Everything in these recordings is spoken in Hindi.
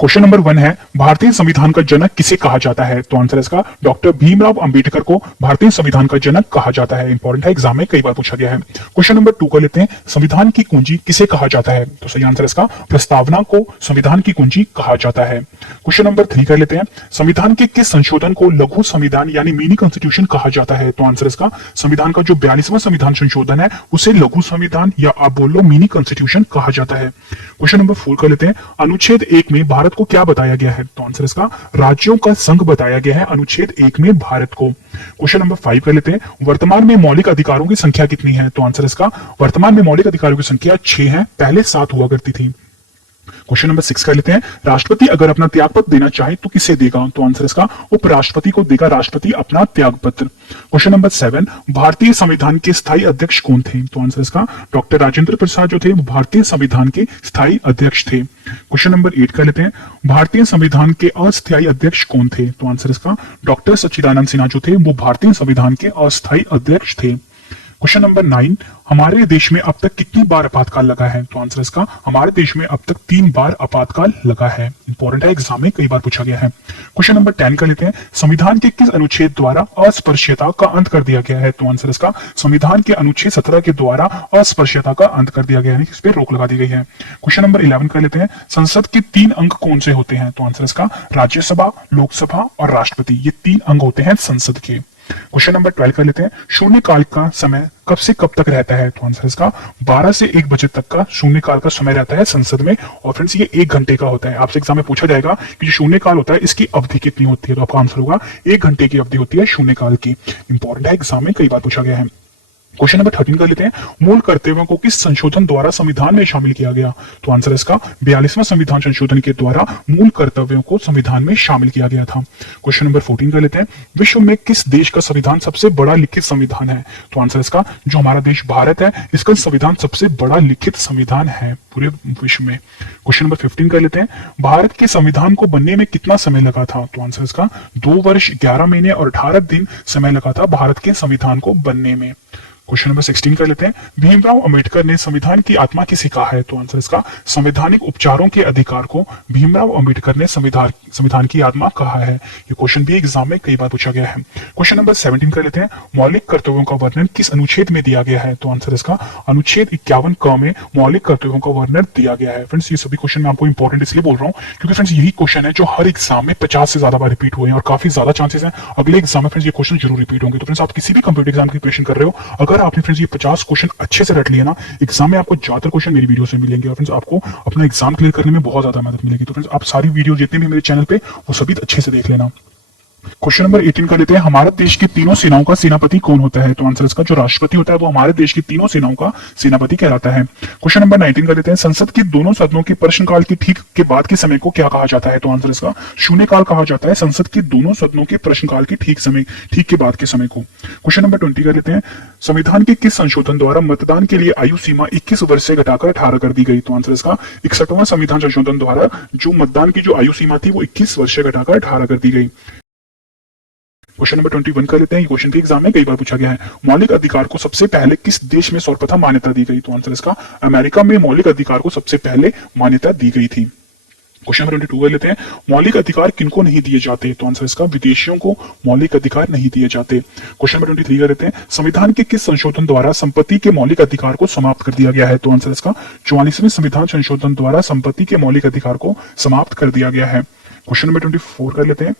क्वेश्चन नंबर 1 है भारतीय संविधान का जनक किसे कहा जाता है? तो आंसर इसका डॉक्टर भीमराव अंबेडकर को भारतीय संविधान का जनक कहा जाता है। इंपॉर्टेंट है, एग्जाम में कई बार पूछा गया है। क्वेश्चन नंबर 2 को लेते हैं, संविधान की कुंजी किसे कहा जाता है? तो सही आंसर इसका प्रस्तावना को संविधान की कुंजी कहा जाता है। क्वेश्चन नंबर 3 कर लेते हैं, संविधान के किस संशोधन को लघु संविधान यानी मिनी कॉन्स्टिट्यूशन कहा जाता है? तो आंसर इसका संविधान का जो 42वां संविधान संशोधन है उसे लघु संविधान या आप बोल लो मिनी कॉन्स्टिट्यूशन कहा जाता है। क्वेश्चन नंबर 4 कर लेते हैं, अनुच्छेद 1 में भारत को क्या बताया गया है? तो आंसर इसका राज्यों का संघ बताया गया है अनुच्छेद 1 में भारत को। क्वेश्चन नंबर 5 कर लेते हैं, वर्तमान में मौलिक अधिकारों की संख्या कितनी है? तो आंसर इसका वर्तमान में मौलिक अधिकारों की संख्या 6 है, पहले 7 हुआ करती थी। क्वेश्चन नंबर 6 कर लेते हैं, राष्ट्रपति अगर अपना त्यागपत्र देना चाहे तो किसे देगा? तो आंसर इसका उपराष्ट्रपति को देगा राष्ट्रपति अपना त्यागपत्र। क्वेश्चन नंबर 7, भारतीय संविधान के स्थायी अध्यक्ष कौन थे? तो आंसर इसका डॉक्टर राजेंद्र प्रसाद जो थे वो भारतीय संविधान के स्थायी अध्यक्ष थे। क्वेश्चन नंबर 8 कर लेते हैं, भारतीय संविधान के अस्थायी अध्यक्ष कौन थे? तो आंसर इसका डॉक्टर सच्चिदानंद सिन्हा जो थे वो भारतीय संविधान के अस्थायी अध्यक्ष थे। क्वेश्चन नंबर 9, हमारे देश में अब तक कितनी बार आपातकाल लगा है? तो आंसर इसका हमारे देश में अब तक 3 बार आपातकाल लगा है। इंपॉर्टेंट है, एग्जाम में कई बार पूछा गया है। क्वेश्चन नंबर 10 कर लेते हैं, संविधान के किस अनुच्छेद द्वारा अस्पृश्यता का अंत कर दिया गया है? तो आंसर इसका संविधान के अनुच्छेद 17 के द्वारा अस्पृश्यता का अंत कर दिया गया है, इस पर रोक लगा दी गई है। क्वेश्चन नंबर 11 कर लेते हैं, संसद के 3 अंग कौन से होते हैं? तो आंसर इसका राज्यसभा, लोकसभा और राष्ट्रपति, ये 3 अंग होते हैं संसद के। क्वेश्चन नंबर 12 कर लेते हैं, शून्यकाल का समय कब से कब तक रहता है? तो आंसर इसका 12 से 1 बजे तक का शून्यकाल का समय रहता है संसद में। और फ्रेंड्स ये 1 घंटे का होता है। आपसे एग्जाम में पूछा जाएगा कि जो शून्यकाल होता है इसकी अवधि कितनी होती है? तो आपका आंसर होगा 1 घंटे की अवधि होती है शून्यकाल की। इंपॉर्टेंट है, एग्जाम में कई बार पूछा गया है। क्वेश्चन नंबर 13 कर लेते हैं, मूल कर्तव्यों को किस संशोधन द्वारा संविधान में शामिल किया गया? तो आंसर इसका 42वां संविधान संशोधन के द्वारा मूल कर्तव्यों को संविधान में शामिल किया गया था। क्वेश्चन नंबर 14 कर लेते हैं, विश्व में किस देश का संविधान सबसे बड़ा लिखित संविधान है? तो आंसर इसका जो हमारा देश भारत है इसका संविधान सबसे बड़ा लिखित संविधान है पूरे विश्व में। क्वेश्चन नंबर 15 कर लेते हैं, भारत के संविधान को बनने में कितना समय लगा था? तो आंसर इसका 2 वर्ष 11 महीने और 18 दिन समय लगा था भारत के संविधान को बनने में। क्वेश्चन नंबर 16 कर लेते हैं, भीमराव अंबेडकर ने संविधान की आत्मा किसे कहा है? तो आंसर इसका संवैधानिक उपचारों के अधिकार को भीमराव अंबेडकर ने संविधान की आत्मा कहा है। ये क्वेश्चन भी एग्जाम में कई बार पूछा गया है। क्वेश्चन नंबर 17 कर लेते हैं, मौलिक कर्तव्यों का वर्णन किस अनुच्छेद में दिया गया है? तो आंसर इसका अनुच्छेद 51 क में मौलिक कर्तव्यों का वर्णन दिया गया है। फ्रेंड्स ये सभी क्वेश्चन मैं आपको इंपॉर्टेंट इसलिए बोल रहा हूँ क्योंकि फ्रेंड्स यही क्वेश्चन है जो हर एग्जाम में 50 से ज्यादा बार रिपीट हुए हैं और काफी ज्यादा चांसेस हैं अगले एग्जाम में फ्रेंड्स ये क्वेश्चन जरूर रिपीट होंगे। तो फ्रेंड्स आप किसी भी कंप्यूटर एग्जाम की प्रिपरेशन कर रहे हो, अगर आपने फ्रेंड्स ये 50 क्वेश्चन अच्छे से रट लिए ना, एग्जाम में आपको ज्यादा क्वेश्चन मेरी वीडियो से मिलेंगे और फ्रेंड्स आपको अपना एग्जाम क्लियर करने में बहुत ज्यादा मदद मिलेगी। तो फ्रेंड्स आप सारी वीडियो जितने भी मेरे चैनल पे वो सभी अच्छे से देख लेना। क्वेश्चन नंबर 18 कर लेते हैं, हमारे देश की तीनों सेनाओं का सेनापति कौन होता है? तो आंसर इसका जो राष्ट्रपति होता है वो हमारे देश की तीनों सेनाओं का सेनापति कहलाता है। क्वेश्चन नंबर 19 कर लेते हैं, संसद के दोनों सदनों के प्रश्नकाल की ठीक के बाद के समय को क्या कहा जाता है? तो आंसर इसका शून्यकाल कहा जाता है संसद के दोनों सदनों के प्रश्नकाल के ठीक के बाद के समय को। क्वेश्चन नंबर 20 कर लेते हैं, संविधान के किस संशोधन द्वारा मतदान के लिए आयु सीमा 21 वर्ष से घटाकर 18 कर दी गई? तो आंसर इसका 61वां संविधान संशोधन द्वारा जो मतदान की जो आयु सीमा थी वो 21 वर्ष से घटाकर 18 कर दी गई। क्वेश्चन नंबर 21 कर लेते हैं, ये क्वेश्चन भी एग्जाम में कई बार पूछा गया है, मौलिक अधिकार को सबसे पहले किस देश में सर्वप्रथम मान्यता दी गई? तो आंसर इसका अमेरिका में मौलिक अधिकार को सबसे पहले मान्यता दी गई थी। क्वेश्चन नंबर 22 कर लेते हैं, मौलिक अधिकार किनको नहीं दिए जाते? तो आंसर इसका विदेशियों को मौलिक अधिकार नहीं दिए जाते। क्वेश्चन नंबर 23 कर लेते हैं, संविधान के किस संशोधन द्वारा संपत्ति के मौलिक अधिकार को समाप्त कर दिया गया है? तो आंसर इसका 44वें संविधान संशोधन द्वारा संपत्ति के मौलिक अधिकार को समाप्त कर दिया गया है। क्वेश्चन नंबर 24 कर लेते हैं,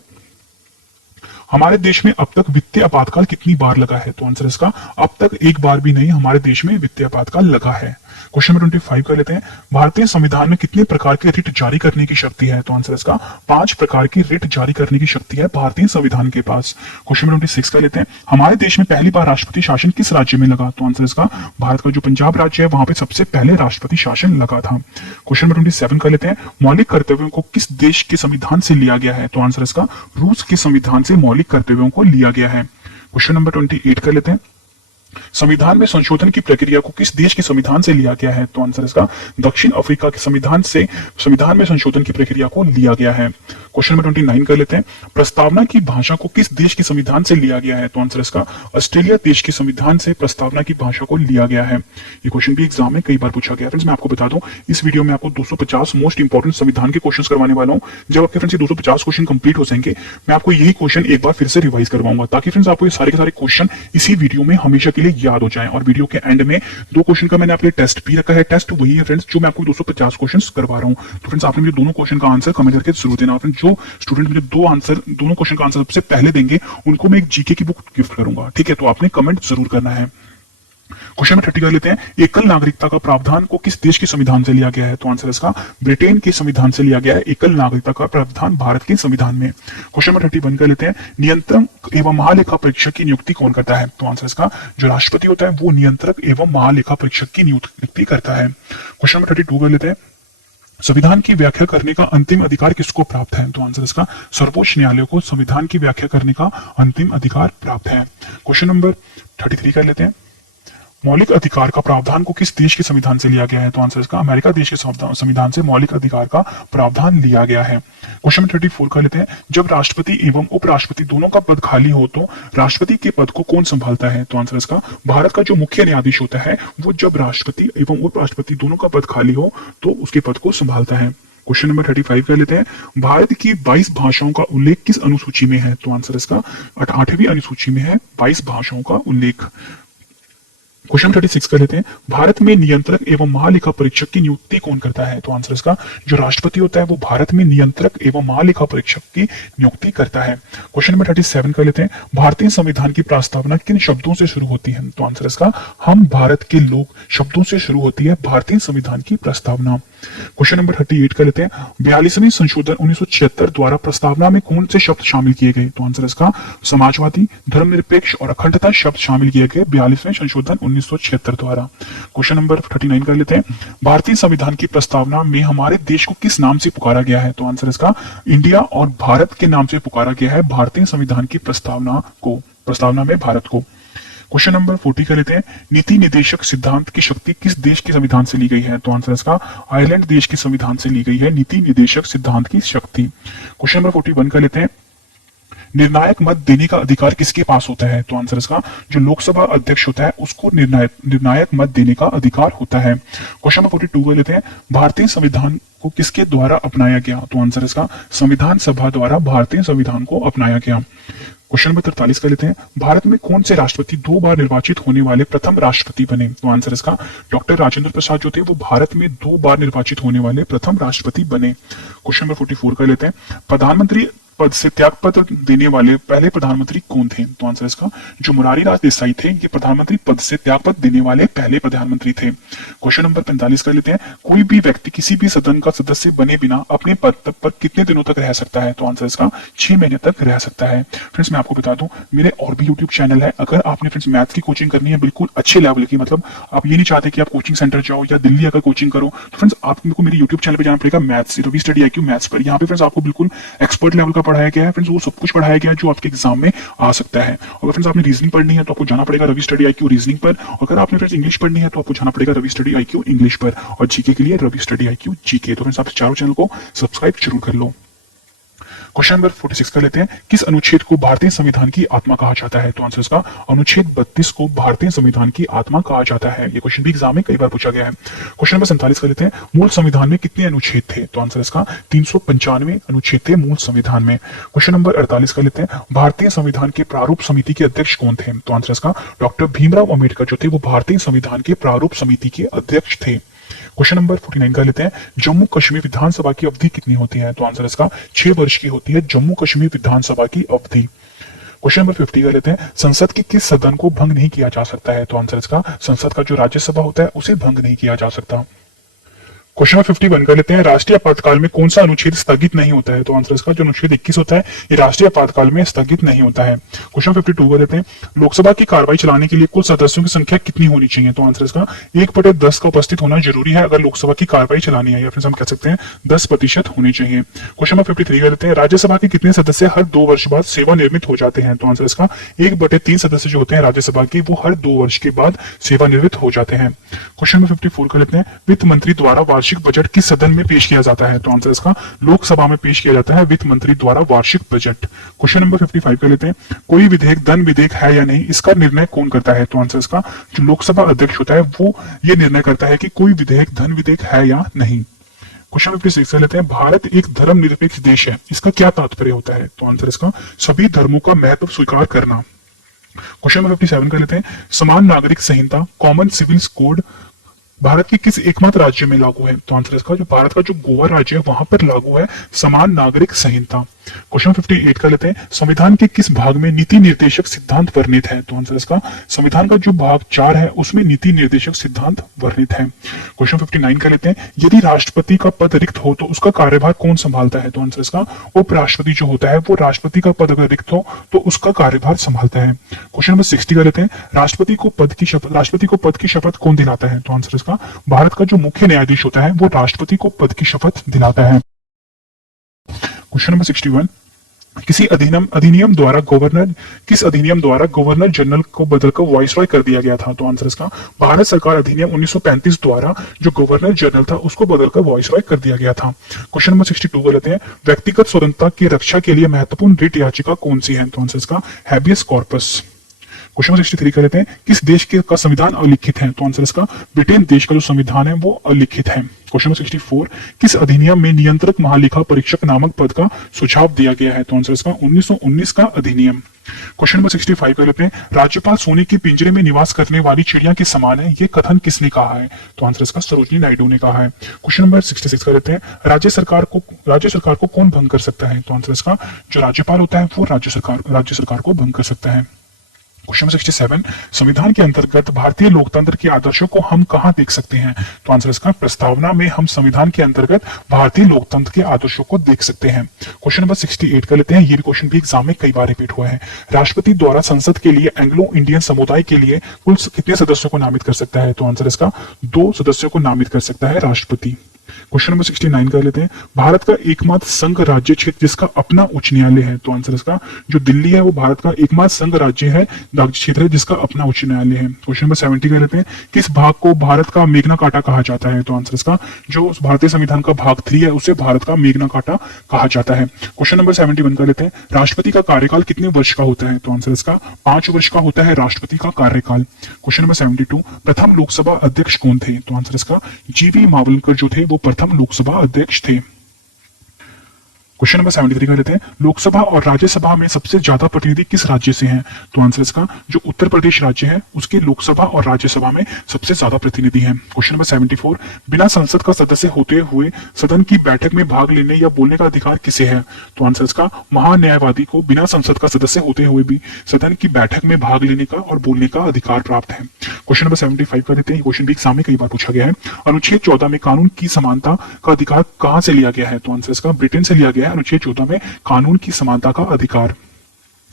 हमारे देश में अब तक वित्तीय आपातकाल कितनी बार लगा है? तो आंसर इसका अब तक 1 बार भी नहीं हमारे देश में वित्तीय आपातकाल लगा है। क्वेश्चन नंबर 25 कर लेते हैं, भारतीय संविधान में कितने प्रकार के रिट जारी करने की शक्ति है? तो आंसर इसका 5 प्रकार की रिट जारी करने की शक्ति है भारतीय संविधान के पास। क्वेश्चन नंबर 26 कर लेते हैं, हमारे देश में पहली बार राष्ट्रपति शासन किस राज्य में लगा? तो आंसर इसका भारत का जो पंजाब राज्य है वहां पे सबसे पहले राष्ट्रपति शासन लगा था। क्वेश्चन नंबर 27 कर लेते हैं, मौलिक कर्तव्यों को किस देश के संविधान से लिया गया है? तो आंसर इसका रूस के संविधान से मौलिक कर्तव्यों को लिया गया है। क्वेश्चन नंबर 28 कर लेते हैं, संविधान में संशोधन की प्रक्रिया को किस देश के संविधान से लिया गया है? तो आंसर इसका दक्षिण अफ्रीका के संविधान से संविधान में संशोधन की प्रक्रिया को लिया गया है। क्वेश्चन नंबर 29 कर लेते हैं। प्रस्तावना की भाषा को किस देश के संविधान से लिया गया है? तो आंसर इसका ऑस्ट्रेलिया देश के संविधान से प्रस्तावना की भाषा को लिया गया है। ये क्वेश्चन भी एग्जाम में कई बार पूछा गया है। फ्रेंड्स मैं आपको बता दूं, इस वीडियो में आपको 250 मोस्ट इंपॉर्टेंट संविधान के क्वेश्चन करवाने वाला हूं। जब आपके फ्रेंड्स ये 250 क्वेश्चन कंप्लीट हो जाएंगे, मैं आपको यही क्वेश्चन एक बार फिर से रिवाइज करवाऊंगा, ताकि फ्रेंड्स आपको ये सारे के सारे क्वेश्चन इसी वीडियो में हमेशा के लिए याद हो जाए। और वीडियो के एंड में 2 क्वेश्चन का मैंने आपके लिए टेस्ट भी रखा है। टेस्ट वही है फ्रेंड्स जो मैं आपको 250 क्वेश्चन करवा रहा हूं। तो फ्रेंड्स आपने मुझे दोनों क्वेश्चन का आंसर कमेंट करके जरूर देना। फ्रेंड्स जो स्टूडेंट मुझे दोनों क्वेश्चन का आंसर सबसे पहले देंगे, उनको मैं एक जीके की बुक गिफ्ट करूंगा। ठीक है, तो आपने कमेंट जरूर करना है। क्वेश्चन नंबर 30 कर लेते हैं। एकल नागरिकता का प्रावधान को किस देश के संविधान से लिया गया है? तो आंसर इसका ब्रिटेन के संविधान से लिया गया है। एकल नागरिकता का प्रावधान भारत के संविधान में। क्वेश्चन नंबर 31 कर लेते हैं। नियंत्रक एवं महालेखा परीक्षक की नियुक्ति कौन करता है? तो आंसर इसका जो राष्ट्रपति होता है वो नियंत्रक एवं महालेखा परीक्षक की नियुक्ति करता है। क्वेश्चन नंबर 32 कर लेते हैं। संविधान की व्याख्या करने का अंतिम अधिकार किसको प्राप्त है? तो आंसर इसका सर्वोच्च न्यायालय को संविधान की व्याख्या करने का अंतिम अधिकार प्राप्त है। क्वेश्चन नंबर 33 कर लेते हैं। मौलिक अधिकार का प्रावधान को किस देश के संविधान से लिया गया है? तो आंसर इसका अमेरिका देश के संविधान से मौलिक अधिकार का प्रावधान लिया गया है। क्वेश्चन नंबर 34 कर लेते हैं। जब राष्ट्रपति एवं उपराष्ट्रपति दोनों का पद खाली हो तो राष्ट्रपति के पद को कौन संभालता है? तो आंसर इसका भारत का जो मुख्य न्यायाधीश होता है वो जब राष्ट्रपति एवं उपराष्ट्रपति दोनों का पद खाली हो तो उसके पद को संभालता है। क्वेश्चन नंबर 35 कर लेते हैं। भारत की 22 भाषाओं का उल्लेख किस अनुसूची में है? तो आंसर इसका 8वीं अनुसूची में है 22 भाषाओं का उल्लेख। क्वेश्चन 36 कर लेते हैं। भारत में नियंत्रक एवं महालेखा परीक्षक की नियुक्ति कौन करता है? तो आंसर इसका जो राष्ट्रपति होता है वो भारत में नियंत्रक एवं महालेखा परीक्षक की नियुक्ति करता है। क्वेश्चन नंबर 37 कर लेते हैं। भारतीय संविधान की प्रस्तावना किन शब्दों से शुरू होती है? तो आंसर इसका हम भारत के लोग शब्दों से शुरू होती है भारतीय संविधान की प्रस्तावना। क्वेश्चन नंबर 38 कर लेते हैं। 42वें संशोधन 1976 द्वारा प्रस्तावना में कौन से शब्द शामिल किए गए? तो आंसर इसका समाजवादी, धर्मनिरपेक्ष और अखंडता शब्द शामिल किए गए 42वें संशोधन 1976 द्वारा। क्वेश्चन नंबर 39 कर लेते हैं। भारतीय संविधान की प्रस्तावना में हमारे देश को किस नाम से पुकारा गया है? तो आंसर इसका इंडिया और भारत के नाम से पुकारा गया है भारतीय संविधान की प्रस्तावना में भारत को। क्वेश्चन नंबर 40 कर लेते हैं। नीति निदेशक सिद्धांत की शक्ति किस देश के संविधान से ली गई है? तो आंसर इसका आयरलैंड देश के संविधान से ली गई है नीति निदेशक सिद्धांत की शक्ति। क्वेश्चन नंबर 41 कर लेते हैं। निर्णायक मत देने का अधिकार किसके पास होता है? तो आंसर इसका जो लोकसभा अध्यक्ष होता है उसको निर्णायक मत देने का अधिकार होता है। क्वेश्चन नंबर 42 कर लेते हैं। भारतीय संविधान को किसके द्वारा अपनाया गया? तो आंसर इसका संविधान सभा द्वारा भारतीय संविधान को अपनाया गया। क्वेश्चन नंबर 43 कर लेते हैं। भारत में कौन से राष्ट्रपति 2 बार निर्वाचित होने वाले प्रथम राष्ट्रपति बने? तो आंसर इसका डॉक्टर राजेंद्र प्रसाद जो थे वो भारत में 2 बार निर्वाचित होने वाले प्रथम राष्ट्रपति बने। क्वेश्चन नंबर 44 कर लेते हैं। प्रधानमंत्री पद से त्यागपत्र देने वाले पहले प्रधानमंत्री कौन थे? तो आंसर इसका जो मुरारी लाल देसाई थे ये प्रधानमंत्री पद से त्यागपत्र देने वाले पहले प्रधानमंत्री थे। क्वेश्चन नंबर 45 कर लेते हैं। कोई भी व्यक्ति किसी भी सदन का सदस्य बने बिना अपने पद पर कितने दिनों तक रह सकता है? तो आंसर इसका 6 महीने तक रह सकता है। फ्रेंड्स मैं आपको बता दूं मेरे और भी यूट्यूब चैनल है। अगर आपने फ्रेंड्स मैथ्स की कोचिंग करनी है बिल्कुल अच्छे लेवल की, मतलब आप ये नहीं चाहते कि आप कोचिंग सेंटर जाओ या दिल्ली आकर कोचिंग करो, तो फ्रेंड्स आपको मेरे यूट्यूब चैनल पर जाना पड़ेगा maths Ravi study IQ maths पर। यहाँ पे फ्रेंड्स आपको बिल्कुल एक्सपर्ट लेवल का पढ़ाया गया है। फ्रेंड्स वो सब कुछ पढ़ाया गया है जो आपके एग्जाम में आ सकता है। और फ्रेंड्स आपने रीजनिंग पढ़नी है तो आपको जाना पड़ेगा रवि स्टडी IQ रीजनिंग पर। अगर आपने फ्रेंड्स इंग्लिश पढ़नी है तो आपको जाना पड़ेगा रवि स्टडी IQ इंग्लिश पर। और जीके के लिए रवि स्टडी IQ जीके। तो फ्रेंड्स आप चारों चैनल को सब्सक्राइब जरूर कर लो। क्वेश्चन नंबर 46 कर लेते हैं। किस अनुच्छेद को भारतीय संविधान की आत्मा कहा जाता है? तो आंसर इसका अनुच्छेद 32 को भारतीय संविधान की आत्मा कहा जाता है। ये क्वेश्चन भी एग्जाम में कई बार पूछा गया है। क्वेश्चन नंबर 47 कर लेते हैं। मूल संविधान में कितने अनुच्छेद थे? तो आंसर इसका 395 अनुच्छेद थे मूल संविधान में। क्वेश्चन नंबर 48 कर लेते हैं। भारतीय संविधान के प्रारूप समिति के अध्यक्ष कौन थे? तो आंसर इसका डॉक्टर भीमराव अम्बेडकर जो थे वो भारतीय संविधान के प्रारूप समिति के अध्यक्ष थे। क्वेश्चन नंबर 49 कर लेते हैं। जम्मू कश्मीर विधानसभा की अवधि कितनी होती है? तो आंसर इसका 6 वर्ष की होती है जम्मू कश्मीर विधानसभा की अवधि। क्वेश्चन नंबर 50 कर लेते हैं। संसद के किस सदन को भंग नहीं किया जा सकता है? तो आंसर इसका संसद का जो राज्यसभा होता है उसे भंग नहीं किया जा सकता। क्वेश्चन नंबर 51 कर लेते हैं, राष्ट्रीय आपातकाल में कौन सा अनुच्छेद स्थगित नहीं होता है? तो आंसर इसका जो अनुच्छेद 21 होता है ये राष्ट्रीय आपातकाल में स्थगित नहीं होता है। क्वेश्चन 52 कर लेते हैं, लोकसभा की कार्रवाई चलाने के लिए कुल सदस्यों की संख्या कितनी होनी चाहिए? तो आंसर इसका 1/10 का उपस्थित होना जरूरी है अगर लोकसभा की कार्रवाई चलानी है, या फिर हम कह सकते हैं 10% होनी चाहिए। क्वेश्चन नंबर 53 कर लेते हैं, राज्यसभा के कितने सदस्य हर 2 वर्ष बाद सेवानिवृत्त हो जाते हैं? तो आंसर इसका 1/3 सदस्य जो होते हैं राज्यसभा के वो हर 2 वर्ष के बाद सेवानिवृत्त हो जाते हैं। क्वेश्चन नंबर 54 कर लेते हैं, वित्त मंत्री द्वारा वार्षिक बजट किस सदन में पेश किया जाता है? तो आंसर इसका लोकसभा में पेश किया जाता है वित्त मंत्री द्वारा वार्षिक बजट। क्वेश्चन नंबर 55 कर लेते हैं, कोई विधेयक धन विधेयक है या नहीं, इसका निर्णय कौन करता है? तो आंसर इसका जो लोकसभा अध्यक्ष होता है वो ये निर्णय करता है कि कोई विधेयक धन विधेयक है या नहीं। क्वेश्चन 56 लेते हैं, भारत एक धर्मनिरपेक्ष देश है, इसका क्या तात्पर्य होता है? तो आंसर इसका सभी धर्मों का महत्व स्वीकार करना। क्वेश्चन नंबर 57 कर लेते हैं, समान नागरिक संहिता कॉमन सिविल कोड भारत के किस एकमात्र राज्य में लागू है? तो आंसर इसका जो भारत का जो गोवा राज्य है वहां पर लागू है समान नागरिक संहिता। क्वेश्चन 58 कर लेते हैं, संविधान के किस भाग में नीति निर्देशक सिद्धांत वर्णित है? तो आंसर इसका संविधान का जो भाग 4 है उसमें नीति निर्देशक सिद्धांत वर्णित है। क्वेश्चन 59 कर लेते हैं, यदि राष्ट्रपति का पद रिक्त हो तो उसका कार्यभार कौन संभालता है? तो आंसर इसका उपराष्ट्रपति जो होता है वो राष्ट्रपति का पद अगर रिक्त हो तो उसका कार्यभार संभालता है। क्वेश्चन नंबर 60 कर लेते हैं, राष्ट्रपति को पद की शपथ कौन दिलाता है? तो आंसर इसका भारत का जो मुख्य न्यायाधीश होता है वो राष्ट्रपति को पद की शपथ दिलाता है। क्वेश्चन नंबर 61, किस अधिनियम द्वारा गवर्नर जनरल को बदलकर वाइसरॉय कर दिया गया था? तो आंसर इसका भारत सरकार अधिनियम 1935 द्वारा जो गवर्नर जनरल था उसको बदलकर वाइसरॉय कर दिया गया था। क्वेश्चन नंबर 62 को लेते हैं, व्यक्तिगत स्वतंत्रता की रक्षा के लिए महत्वपूर्ण रिट याचिका कौन सी है? तो आंसर इसका हैबियस कॉर्पस। क्वेश्चन नंबर 63 कर लेते हैं, किस देश का संविधान अलिखित है? तो आंसर इसका ब्रिटेन देश का जो संविधान है वो अलिखित है। क्वेश्चन नंबर 64, किस अधिनियम में नियंत्रक महालेखा परीक्षक नामक पद का सुझाव दिया गया है? तो आंसर इसका 1919 का अधिनियम। क्वेश्चन नंबर 65 कर लेते हैं, राज्यपाल सोने के पिंजरे में निवास करने वाली चिड़िया के समान है, ये कथन किसने कहा है? तो आंसर इसका सरोजिनी नायडू ने कहा है। क्वेश्चन नंबर 66 कर लेते हैं, राज्य सरकार को कौन भंग कर सकता है? तो आंसर इसका जो राज्यपाल होता है वो राज्य सरकार को भंग कर सकता है। क्वेश्चन नंबर 67, संविधान के अंतर्गत भारतीय लोकतंत्र के आदर्शों को हम कहां देख सकते हैं? तो आंसर इसका प्रस्तावना में हम संविधान के अंतर्गत भारतीय लोकतंत्र के आदर्शों को देख सकते हैं। क्वेश्चन नंबर 68 कर लेते हैं, ये भी क्वेश्चन भी एग्जाम में कई बार रिपीट हुआ है, राष्ट्रपति द्वारा संसद के लिए एंग्लो इंडियन समुदाय के लिए कुल कितने सदस्यों को नामित कर सकता है? तो आंसर इसका 2 सदस्यों को नामित कर सकता है राष्ट्रपति। क्वेश्चन नंबर 69 कर लेते हैं, भारत का एकमात्र संघ राज्य क्षेत्र जिसका अपना उच्च न्यायालय है? तो आंसर इसका जो दिल्ली है वो भारत का एकमात्र संघ राज्य क्षेत्र है जिसका अपना उच्च न्यायालय है। क्वेश्चन नंबर 70 कर लेते हैं, किस भाग को भारत का मेघना काटा कहा जाता है? तो आंसर इसका जो भारतीय संविधान का भाग 3 है उसे भारत का मेघना काटा कहा जाता है। क्वेश्चन नंबर 71 कर लेते हैं, राष्ट्रपति का कार्यकाल कितने वर्ष का होता है? तो आंसर इसका 5 वर्ष का होता है राष्ट्रपति का कार्यकाल। क्वेश्चन नंबर 72, प्रथम लोकसभा अध्यक्ष कौन थे? तो आंसर इसका जीवी मावलंकर जो थे वो प्रथम लोकसभा अध्यक्ष थे। क्वेश्चन नंबर 73 कर लेते हैं, लोकसभा और राज्यसभा में सबसे ज्यादा प्रतिनिधि किस राज्य से हैं? तो आंसर इसका जो उत्तर प्रदेश राज्य है उसके लोकसभा और राज्यसभा में सबसे ज्यादा प्रतिनिधि हैं। क्वेश्चन नंबर 74, बिना संसद का सदस्य होते हुए सदन की बैठक में भाग लेने या बोलने का अधिकार किसे है? तो आंसर इसका महान्यायवादी को बिना संसद का सदस्य होते हुए भी सदन की बैठक में भाग लेने का और बोलने का अधिकार प्राप्त है। क्वेश्चन नंबर 75 कर लेते हैं, क्वेश्चन भी एग्जाम में कई बार पूछा गया है, अनुच्छेद 14 में कानून की समानता का अधिकार कहां से लिया गया है? तो आंसर इसका ब्रिटेन से लिया गया है अनुच्छेद 14 में कानून की समानता का अधिकार।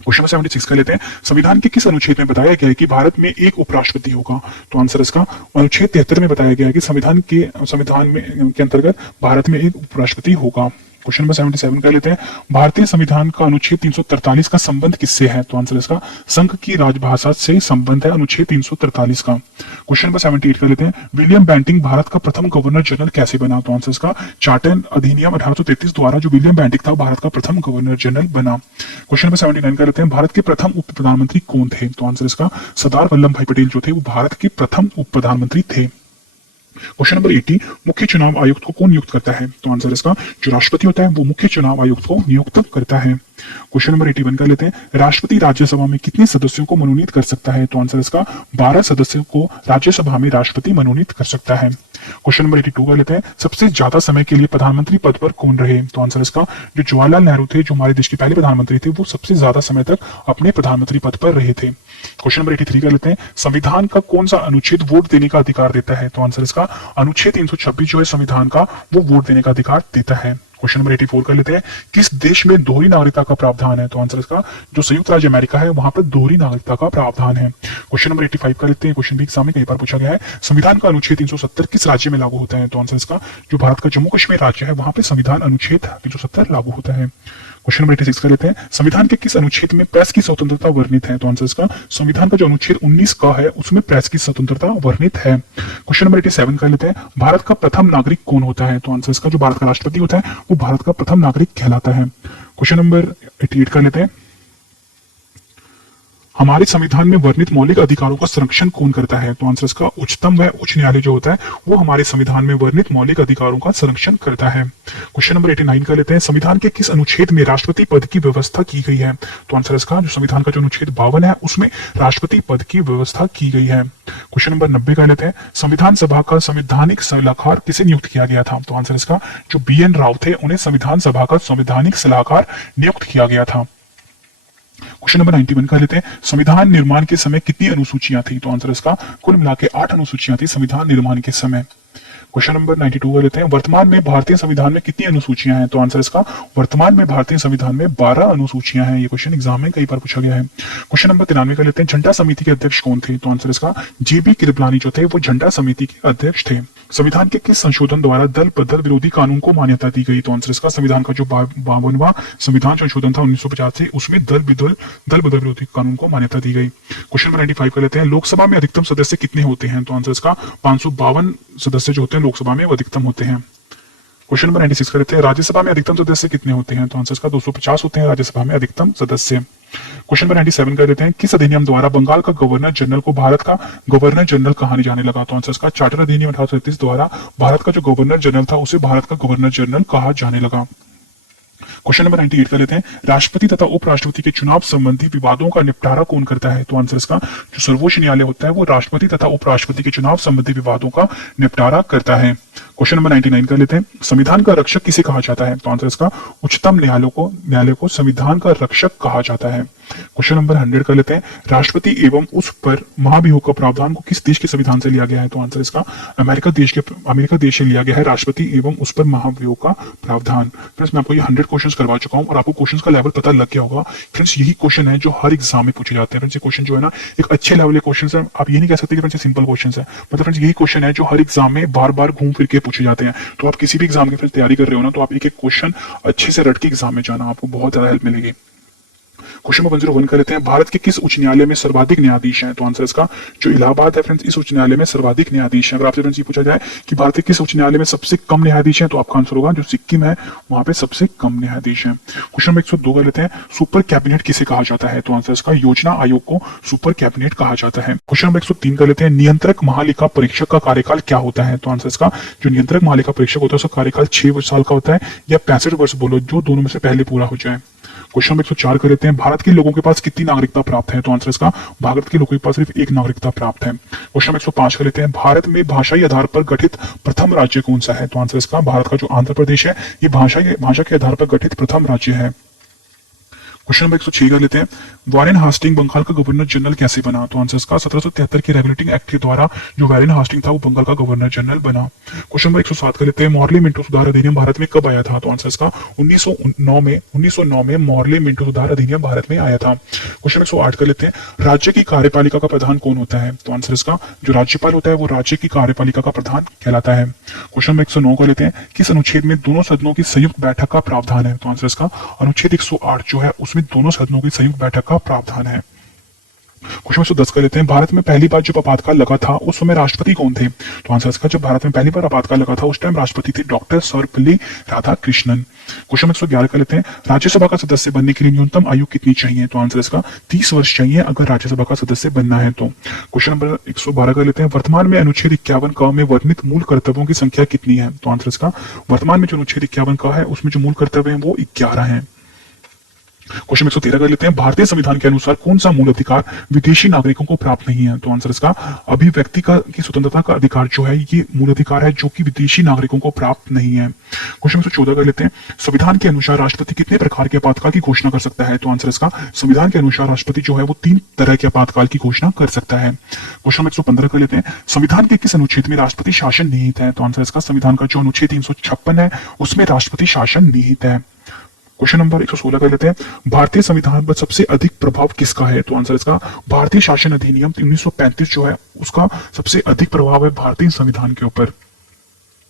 क्वेश्चन नंबर 76 कर लेते हैं, संविधान के किस अनुच्छेद में बताया गया है कि भारत में एक उपराष्ट्रपति होगा? तो आंसर इसका अनुच्छेद 73 में बताया गया है कि संविधान में के अंतर्गत भारत में एक उपराष्ट्रपति होगा। क्वेश्चन नंबर 77 कर लेते हैं, भारतीय संविधान का अनुच्छेद 343 का संबंध किससे है? तो आंसर इसका संघ की राजभाषा से संबंध है अनुच्छेद 343 का। क्वेश्चन नंबर 78 कर लेते हैं, विलियम बेंटिंक भारत का प्रथम गवर्नर जनरल कैसे बना? तो आंसर इसका चार्टर अधिनियम 1833 द्वारा जो विलियम बेंटिंक था भारत का प्रथम गवर्नर जनरल बना। क्वेश्चन नंबर 79 कर लेते हैं, भारत के प्रथम उप प्रधानमंत्री कौन थे? तो आंसर इसका सरदार वल्लभ भाई पटेल जो थे वो भारत के प्रथम उप प्रधानमंत्री थे। क्वेश्चन नंबर 80, मुख्य चुनाव आयुक्त को कौन नियुक्त करता है? तो आंसर इसका जो राष्ट्रपति होता है वो मुख्य चुनाव आयुक्त को नियुक्त करता है। क्वेश्चन नंबर 81 कर लेते हैं, राष्ट्रपति राज्यसभा में कितने सदस्यों को मनोनीत कर सकता है? तो आंसर इसका 12 सदस्यों को राज्यसभा में राष्ट्रपति मनोनीत कर सकता है। क्वेश्चन नंबर 82 का लेते हैं, सबसे ज्यादा समय के लिए प्रधानमंत्री पद पर कौन रहे? तो आंसर इसका जो जवाहरलाल नेहरू थे, जो हमारे देश के पहले प्रधानमंत्री थे, वो सबसे ज्यादा समय तक अपने प्रधानमंत्री पद पर रहे थे। क्वेश्चन नंबर 83 का लेते हैं, संविधान का कौन सा अनुच्छेद वोट देने का अधिकार देता है? तो आंसर इसका अनुच्छेद 326 जो है संविधान का, वो वोट देने का अधिकार देता है। क्वेश्चन नंबर 84 कर लेते हैं, किस देश में दोहरी नागरिकता का प्रावधान है? तो आंसर इसका जो संयुक्त राज्य अमेरिका है, वहां पर दोहरी नागरिकता का प्रावधान है। क्वेश्चन नंबर 85 कर लेते हैं, क्वेश्चन भी एग्जाम में कई बार पूछा गया है, संविधान का अनुच्छेद 370 किस राज्य में लागू होता है? तो आंसर इसका जो भारत का जम्मू कश्मीर राज्य है, वहां पर संविधान अनुच्छेद 370 लागू होता है। क्वेश्चन नंबर 86 कर लेते हैं, संविधान के किस अनुच्छेद में प्रेस की स्वतंत्रता वर्णित है? तो आंसर इसका संविधान का जो अनुच्छेद 19 का है, उसमें प्रेस की स्वतंत्रता वर्णित है। क्वेश्चन नंबर 87 कर लेते हैं, भारत का प्रथम नागरिक कौन होता है? तो आंसर इसका जो भारत का राष्ट्रपति होता है, वो भारत का प्रथम नागरिक कहलाता है। क्वेश्चन नंबर 88 कर लेते हैं, हमारे संविधान में वर्णित मौलिक अधिकारों का संरक्षण कौन करता है? तो आंसर इसका उच्चतम व उच्च न्यायालय जो होता है, वो हमारे संविधान में वर्णित मौलिक अधिकारों का संरक्षण करता है। क्वेश्चन नंबर 89 कर लेते हैं, संविधान के किस अनुच्छेद में राष्ट्रपति पद की व्यवस्था की गई है? तो आंसर इसका जो संविधान का जो अनुच्छेद 52 है, उसमें राष्ट्रपति पद की व्यवस्था की गई है। क्वेश्चन नंबर 90 कर लेते हैं, संविधान सभा का संवैधानिक सलाहकार किसे नियुक्त किया गया था? तो आंसर इसका जो BN राव थे, उन्हें संविधान सभा का संवैधानिक सलाहकार नियुक्त किया गया था। क्वेश्चन नंबर 91 कर लेते हैं, संविधान निर्माण के समय कितनी अनुसूचियां थी? तो आंसर इसका कुल मिला के 8 अनुसूचियां थी संविधान निर्माण के समय। क्वेश्चन नंबर 92 कर लेते हैं, वर्तमान में भारतीय संविधान में कितनी अनुसूचियां हैं? तो आंसर इसका वर्तमान में भारतीय संविधान में 12 अनुसूचियां हैं। ये क्वेश्चन एग्जाम में कई बार पूछा गया है। क्वेश्चन नंबर 93 कर लेते हैं, झंडा समिति के अध्यक्ष कौन थे? तो आंसर इसका JB कृपलानी जो थे, वो झंडा समिति के अध्यक्ष थे। संविधान के किस संशोधन द्वारा दल बदल विरोधी कानून को मान्यता दी गई? तो आंसर इसका संविधान का जो 52वां संविधान संशोधन था 1950 से, उसमें दल बदल विरोधी कानून को मान्यता दी गई। क्वेश्चन नंबर 95 कर लेते हैं, लोकसभा में अधिकतम सदस्य कितने होते हैं? तो आंसर इसका 552 सदस्य जो होते हैं लोकसभा में, वो अधिकतम होते हैं। क्वेश्चन नंबर 96 कर लेते हैं, राज्यसभा में अधिकतम सदस्य कितने होते हैं? तो आंसर इसका 250 होते हैं राज्यसभा में अधिकतम सदस्य। क्वेश्चन नंबर 97 कर देते हैं, किस अधिनियम द्वारा बंगाल का गवर्नर जनरल को भारत का गवर्नर जनरल कहा जाने लगा? तो आंसर इसका चार्टर अधिनियम 1837 द्वारा भारत का जो गवर्नर जनरल था, उसे भारत का गवर्नर जनरल कहा जाने लगा। क्वेश्चन नंबर 98 कर लेते हैं, राष्ट्रपति तथा उपराष्ट्रपति के चुनाव संबंधी विवादों का निपटारा कौन करता है? तो आंसर इसका जो सर्वोच्च न्यायालय होता है, वो राष्ट्रपति तथा उपराष्ट्रपति के चुनाव संबंधी विवादों का निपटारा करता है। क्वेश्चन नंबर 99 कर लेते हैं, संविधान का रक्षक किसे कहा जाता है? तो आंसर इसका उच्चतम न्यायालय को संविधान का रक्षक कहा जाता है। क्वेश्चन नंबर 100 कर लेते हैं, राष्ट्रपति एवं उस पर महाभियोग का प्रावधान को किस देश के संविधान से लिया गया है? तो आंसर इसका अमेरिका देश से लिया गया है राष्ट्रपति एवं उस पर महाभियोग का प्रावधान। फ्रेंड्स, मैं आपको ये 100 क्वेश्चंस करवा चुका हूं और आपको क्वेश्चंस का लेवल पता लग गया होगा। फ्रेंड्स, यही क्वेश्चन है जो हर एग्जाम में पूछे जाते हैं। फ्रेंड्स, ये क्वेश्चन जो है ना, एक अच्छे लेवल के क्वेश्चन है। आप ये नहीं कह सकते कि फ्रेंड्स सिंपल क्वेश्चन है, मतलब फ्रेंड्स यही क्वेश्चन है जो हर एग्जाम में बार बार घूम फिर के पूछे जाते हैं। तो आप किसी भी एग्जाम की तैयारी कर रहे हो ना, तो आप एक एक क्वेश्चन अच्छे से रट के एग्जाम में जाना, आपको बहुत ज्यादा हेल्प मिलेगी। क्वेश्चन नंबर 101 कर लेते हैं, भारत के किस उच्च न्यायालय में सर्वाधिक न्यायाधीश हैं? तो आंसर इसका जो इलाहाबाद है फ्रेंड्स, इस उच्च न्यायालय में सर्वाधिक न्यायाधीश हैं। अगर आपसे फ्रेंड्स ये पूछा जाए कि भारत के किस उच्च न्यायालय में सबसे कम न्यायाधीश हैं, तो आपका आंसर होगा जो सिक्किम है, वहां पे सबसे कम न्यायाधीश हैं। क्वेश्चन नंबर 102 कर लेते हैं, सुपर कैबिनेट किसे कहा जाता है? तो आंसर इसका योजना आयोग को सुपर कैबिनेट कहा जाता है। क्वेश्चन नंबर 103 कर लेते हैं, नियंत्रक महालेखा परीक्षक का कार्यकाल क्या होता है? तो आंसर इसका जो नियंत्रक महालेखा परीक्षक होता है, उसका कार्यकाल 6 साल का होता है, या 65 वर्ष बोलो, जो दोनों में से पहले पूरा हो जाए। क्वेश्चन नंबर 104 कर लेते हैं, भारत के लोगों के पास कितनी नागरिकता प्राप्त है? तो आंसर इसका भारत के लोगों के पास सिर्फ एक नागरिकता प्राप्त है। क्वेश्चन नंबर 105 कर लेते हैं, भारत में भाषाई आधार पर गठित प्रथम राज्य कौन सा है? तो आंसर इसका भारत का जो आंध्र प्रदेश है, ये भाषा के आधार पर गठित प्रथम राज्य है। क्वेश्चन नंबर 106 कर लेते हैं, वारेन हास्टिंग बंगाल का गवर्नर जनरल कैसे बना? तो आंसर इसका 1773 के रेगुलेटिंग एक्ट के द्वारा जो वारेन हास्टिंग था, वो बंगाल का गवर्नर जनरल बना। क्वेश्चन नंबर 107 कर लेते हैं, मॉर्ले मिंटो सुधार अधिनियम भारत में कब आया था? तो आंसर इसका 1909 में मॉर्ले मिंटो सुधार अधिनियम भारत में आया था। क्वेश्चन 108 कर लेते हैं, राज्य की कार्यपालिका का प्रधान कौन होता है? तो आंसर इसका जो राज्यपाल होता है, वो राज्य की कार्यपालिका का प्रधान कहलाता है। क्वेश्चन नंबर 109 कर लेते हैं, किस अनुच्छेद में दोनों सदनों की संयुक्त बैठक का प्रावधान है? तो आंसर इसका अनुच्छेद 108 जो है, उसमें दोनों सदनों की संयुक्त बैठक का प्रावधान है। क्वेश्चन 110 कर लेते हैं, भारत में पहली बार जब आपातकाल लगा था, उस समय राष्ट्रपति कौन थे? तो आंसर इसका जब भारत में पहली बार आपातकाल लगा था, उस टाइम राष्ट्रपति थे डॉक्टर सर्वपल्ली राधाकृष्णन। क्वेश्चन 111 कर लेते हैं, राज्यसभा का सदस्य बनने के लिए न्यूनतम आयु कितनी चाहिए? तो आंसर इसका 30 वर्ष चाहिए अगर राज्यसभा का सदस्य बनना है तो। क्वेश्चन नंबर 112 कर लेते हैं, वर्तमान में अनुच्छेद 51 क में वर्णित मूल कर्तव्यों की संख्या कितनी है? तो आंसर इसका वर्तमान में जो अनुच्छेद 51 का है, उसमें जो मूल कर्तव्य है वो 11 है। क्वेश्चन 113 कर लेते हैं। भारतीय संविधान के अनुसार कौन सा मूल अधिकार विदेशी नागरिकों को प्राप्त नहीं है? तो आंसर इसका अभिव्यक्ति का की स्वतंत्रता का अधिकार जो है ये मूल अधिकार है जो कि विदेशी नागरिकों को प्राप्त नहीं है। क्वेश्चन 114 कर लेते हैं। संविधान के अनुसार राष्ट्रपति कितने प्रकार के आपातकाल की घोषणा कर सकता है? तो आंसर इसका संविधान के अनुसार राष्ट्रपति जो है वो 3 तरह के आपातकाल की घोषणा कर सकता है। क्वेश्चन 115 कर लेते हैं। संविधान के किस अनुच्छेद में राष्ट्रपति शासन निहित है? तो आंसर इसका संविधान का जो अनुच्छेद 356 है उसमें राष्ट्रपति शासन निहित है। क्वेश्चन नंबर 116 कर लेते हैं। भारतीय संविधान पर सबसे अधिक प्रभाव किसका है? तो आंसर इसका भारतीय शासन अधिनियम 1935 जो है उसका सबसे अधिक प्रभाव है भारतीय संविधान के ऊपर।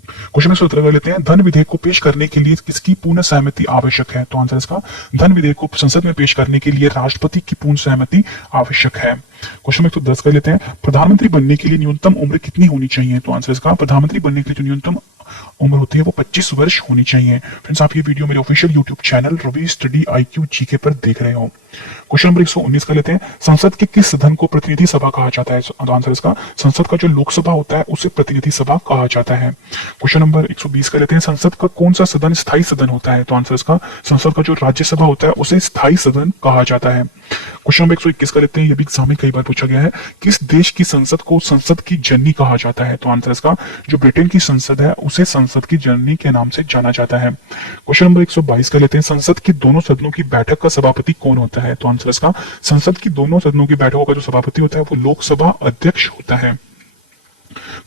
क्वेश्चन नंबर 17 कर लेते हैं। धन विधेयक को पेश करने के लिए किसकी पूर्ण सहमति आवश्यक है? तो आंसर इसका धन विधेयक को संसद में पेश करने के लिए राष्ट्रपति की पूर्ण सहमति आवश्यक है। क्वेश्चन नंबर 110 कर लेते हैं। प्रधानमंत्री बनने के लिए न्यूनतम उम्र कितनी होनी चाहिए? तो आंसर इसका प्रधानमंत्री बनने के लिए जो न्यूनतम उम्र होती है वो 25 वर्ष होनी चाहिए। फ्रेंड्स आप ये वीडियो मेरे official YouTube channel Ravi study IQ GK पर देख रहे हो। क्वेश्चन नंबर 119 कर लेते हैं। संसद के किस सदन को प्रतिनिधि सभा कहा जाता है? तो आंसर इसका संसद का जो लोकसभा होता है उसे प्रतिनिधि सभा कहा जाता है। क्वेश्चन नंबर 120 कर लेते हैं। संसद का कौन सा सदन स्थायी सदन होता है? तो आंसर इसका संसद का जो राज्यसभा होता है उसे स्थायी सदन कहा जाता है। क्वेश्चन नंबर 121 कर लेते हैं। यह भी एग्जाम में कई बार पूछा गया है। किस देश की संसद को संसद की जननी कहा जाता है? तो आंसर इसका जो ब्रिटेन की संसद है उसे संसद की जननी के नाम से जाना जाता है। क्वेश्चन नंबर 122 कर लेते हैं। संसद की दोनों सदनों की बैठक का सभापति कौन होता है? तो आंसर इसका संसद की दोनों सदनों की बैठकों का जो सभापति होता है वो लोकसभा अध्यक्ष होता है।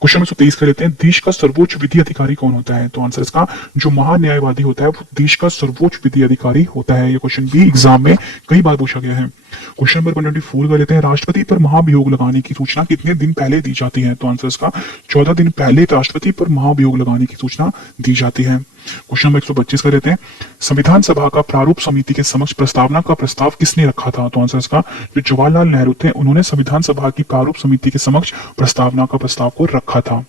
क्वेश्चन 123 कर लेते हैं। देश का सर्वोच्च विधि अधिकारी कौन होता है? तो आंसर इसका जो महान्यायवादी होता है वो देश का सर्वोच्च विधि अधिकारी होता है। ये क्वेश्चन भी एग्जाम में कई बार पूछा गया है। क्वेश्चन नंबर 124 कर लेते हैं। राष्ट्रपति पर महाभियोग लगाने की सूचना कितने दिन पहले दी जाती है? तो आंसर इसका 14 दिन पहले राष्ट्रपति पर महाभियोग लगाने की सूचना दी जाती है। क्वेश्चन नंबर 125 कर लेते हैं। संविधान सभा का प्रारूप समिति के समक्ष प्रस्तावना का प्रस्ताव किसने रखा था? तो आंसर इसका जो जवाहरलाल नेहरू थे उन्होंने संविधान सभा की प्रारूप समिति के समक्ष प्रस्तावना का प्रस्ताव को रखा था।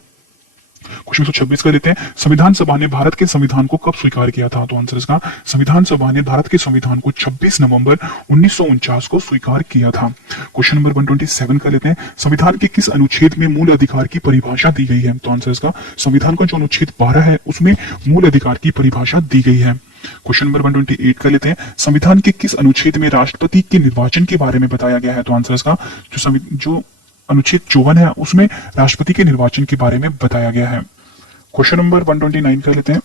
क्वेश्चन 126 कर लेते हैं। संविधान सभा ने भारत के संविधान को कब स्वीकार किया था? तो आंसर इसका संविधान सभा ने भारत के संविधान को 26 नवंबर 1949 को स्वीकार किया था। क्वेश्चन नंबर 127 कर लेते हैं। संविधान के किस अनुच्छेद में मूल अधिकार की परिभाषा दी गई है? तो आंसर इसका संविधान का जो अनुच्छेद 12 है उसमें मूल अधिकार की परिभाषा दी गई है। क्वेश्चन नंबर 128 कर लेते हैं। संविधान के किस अनुच्छेद में राष्ट्रपति के निर्वाचन के बारे में बताया गया है? तो आंसर इसका जो अनुच्छेद 54 है उसमें राष्ट्रपति के निर्वाचन के बारे में बताया गया है। क्वेश्चन नंबर 129 कर लेते हैं।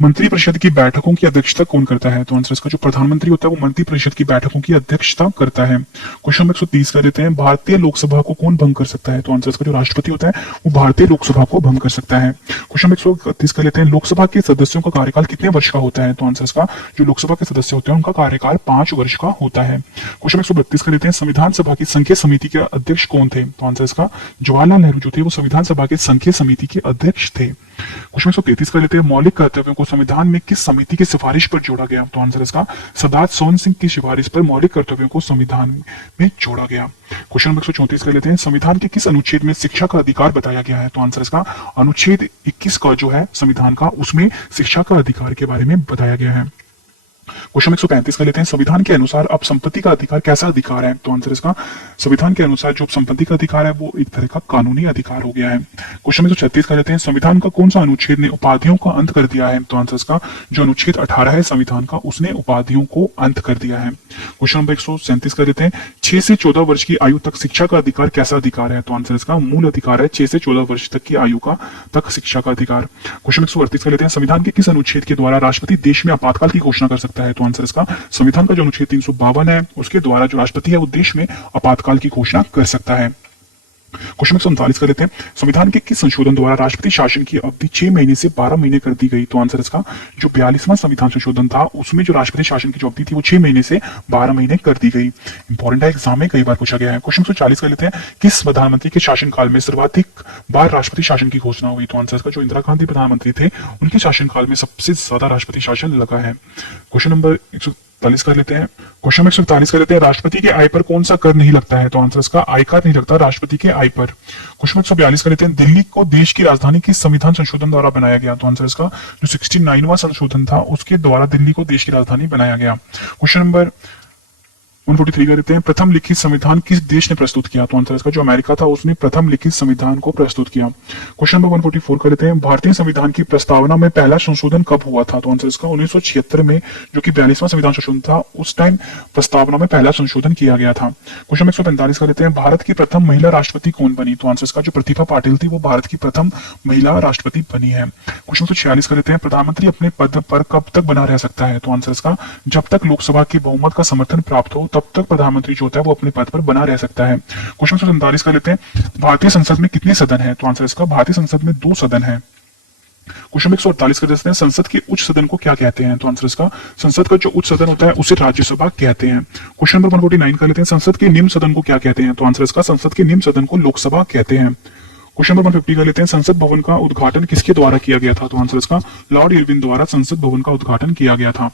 मंत्रिपरिषद की बैठकों की अध्यक्षता कौन करता है? तो आंसर इसका जो प्रधानमंत्री होता है वो मंत्रिपरिषद की बैठकों की अध्यक्षता करता है। क्वेश्चन नंबर 130 कर लेते हैं। भारतीय लोकसभा को कौन भंग कर सकता है? तो आंसर इसका जो राष्ट्रपति होता है वो भारतीय लोकसभा को भंग कर सकता है। क्वेश्चन नंबर 131 कर लेते हैं। लोकसभा के सदस्यों का कार्यकाल कितने वर्ष का होता है? तो आंसर इसका जो लोकसभा के सदस्य होते हैं उनका कार्यकाल 5 वर्ष का होता है। क्वेश्चन नंबर 132 कर लेते हैं। संविधान सभा की संघीय समिति के अध्यक्ष कौन थे? तो आंसर इसका जवाहरलाल नेहरू जो थे वो संविधान सभा के संघीय समिति के अध्यक्ष थे। क्वेश्चन 133 कर लेते हैं। मौलिक कर्तव्यों को संविधान में किस समिति की सिफारिश पर जोड़ा गया? तो आंसर इसका सरदार सोवन सिंह की सिफारिश पर मौलिक कर्तव्यों को संविधान में जोड़ा गया। क्वेश्चन नंबर 134 कर लेते हैं। संविधान के किस अनुच्छेद में शिक्षा का अधिकार बताया गया है? तो आंसर इसका अनुच्छेद 21 का जो है संविधान का उसमें शिक्षा का अधिकार के बारे में बताया गया है। क्वेश्चन 135 कर लेते हैं। संविधान के अनुसार अब संपत्ति का अधिकार कैसा अधिकार है? तो आंसर इसका संविधान के अनुसार जो संपत्ति का अधिकार है वो एक तरह का कानूनी अधिकार हो गया है। क्वेश्चन 136 कर लेते हैं। संविधान का कौन सा अनुच्छेद ने उपाधियों का अंत कर दिया है? तो आंसर इसका जो अनुच्छेद 18 है संविधान का उसने उपाधियों को अंत कर दिया है। क्वेश्चन नंबर 137 कर लेते हैं। 6 से 14 वर्ष की आयु तक शिक्षा का अधिकार कैसा अधिकार है? तो आंसर इसका मूल अधिकार है 6 से 14 वर्ष तक की आयु का तक शिक्षा का अधिकार। क्वेश्चन 138 कर लेते हैं। संविधान के किस अनुच्छेद के द्वारा राष्ट्रपति देश में आपातकाल की घोषणा कर सकता है? तो आंसर इसका संविधान का जो अनुच्छेद 352 है उसके द्वारा जो राष्ट्रपति है वो देश में आपातकाल की घोषणा कर सकता है। क्वेश्चन 139 कर लेते हैं। संविधान के किस संशोधन द्वारा राष्ट्रपति शासन की अवधि 6 महीने से 12 महीने कर दी गई? तो आंसर इसका जो 42वां संविधान संशोधन था उसमें जो राष्ट्रपति शासन की जो अवधि थी वो 6 महीने से 12 महीने कर दी गई। इंपॉर्टेंट है, एग्जाम में कई बार पूछा गया है। क्वेश्चन 140 कर लेते हैं। किस प्रधानमंत्री के शासनकाल में सर्वाधिक बार राष्ट्रपति शासन की घोषणा हुई? तो आंसर इसका जो इंदिरा गांधी प्रधानमंत्री थे उनके शासनकाल में सबसे ज्यादा राष्ट्रपति शासन लगा है। क्वेश्चन नंबर 143 कर लेते हैं। क्वेश्चन 141 कर लेते हैं। राष्ट्रपति के आय पर कौन सा कर नहीं लगता है? तो आंसर इसका आयकर नहीं लगता राष्ट्रपति के आय पर। क्वेश्चन 142 कर लेते हैं। दिल्ली को देश की राजधानी किस संविधान संशोधन द्वारा बनाया गया? तो आंसर इसका जो 69वां संशोधन था उसके द्वारा दिल्ली को देश की राजधानी बनाया गया। क्वेश्चन नंबर 143 का देते हैं, प्रथम लिखित संविधान किस देश ने प्रस्तुत किया? तो आंसर इसका जो अमेरिका था उसने प्रथम लिखित संविधान को प्रस्तुत किया। क्वेश्चन नंबर 144 का देते हैं, भारतीय संविधान की प्रस्तावना में पहला संशोधन कब हुआ था? तो आंसर इसका 1976 में, जो कि 42वां संविधान संशोधन था, उस टाइम प्रस्तावना में पहला संशोधन किया गया था। क्वेश्चन 145 का देते हैं, भारत की प्रथम महिला राष्ट्रपति कौन बनी? तो आंसर इसका जो प्रतिभा पाटिल थी वो भारत की प्रथम महिला राष्ट्रपति बनी है। क्वेश्चन 146 का देते हैं, प्रधानमंत्री अपने पद पर कब तक बना रह सकता है? तो आंसर इसका जब तक लोकसभा के बहुमत का समर्थन प्राप्त हो तब तक प्रधानमंत्री जो होता है वो अपने पद पर बना रह सकता है। क्वेश्चन 147 का लेते हैं, भारतीय संसद में कितने सदन है? तो आंसर इसका भारतीय संसद में 2 सदन है। क्वेश्चन 148 का देते हैं, संसद के उच्च सदन को क्या कहते हैं? तो आंसर इसका संसद का जो उच्च सदन होता है उसे राज्यसभा कहते हैं। क्वेश्चन नंबर 149 का लेते हैं, संसद के निम्न सदन को क्या कहते हैं? तो आंसर इसका संसद के निम्न सदन को लोकसभा कहते हैं। क्वेश्चन नंबर 150 का लेते हैं, संसद भवन का उद्घाटन किसके द्वारा किया गया था? तो आंसर इसका लॉर्ड इरविन द्वारा संसद भवन का उद्घाटन किया गया था।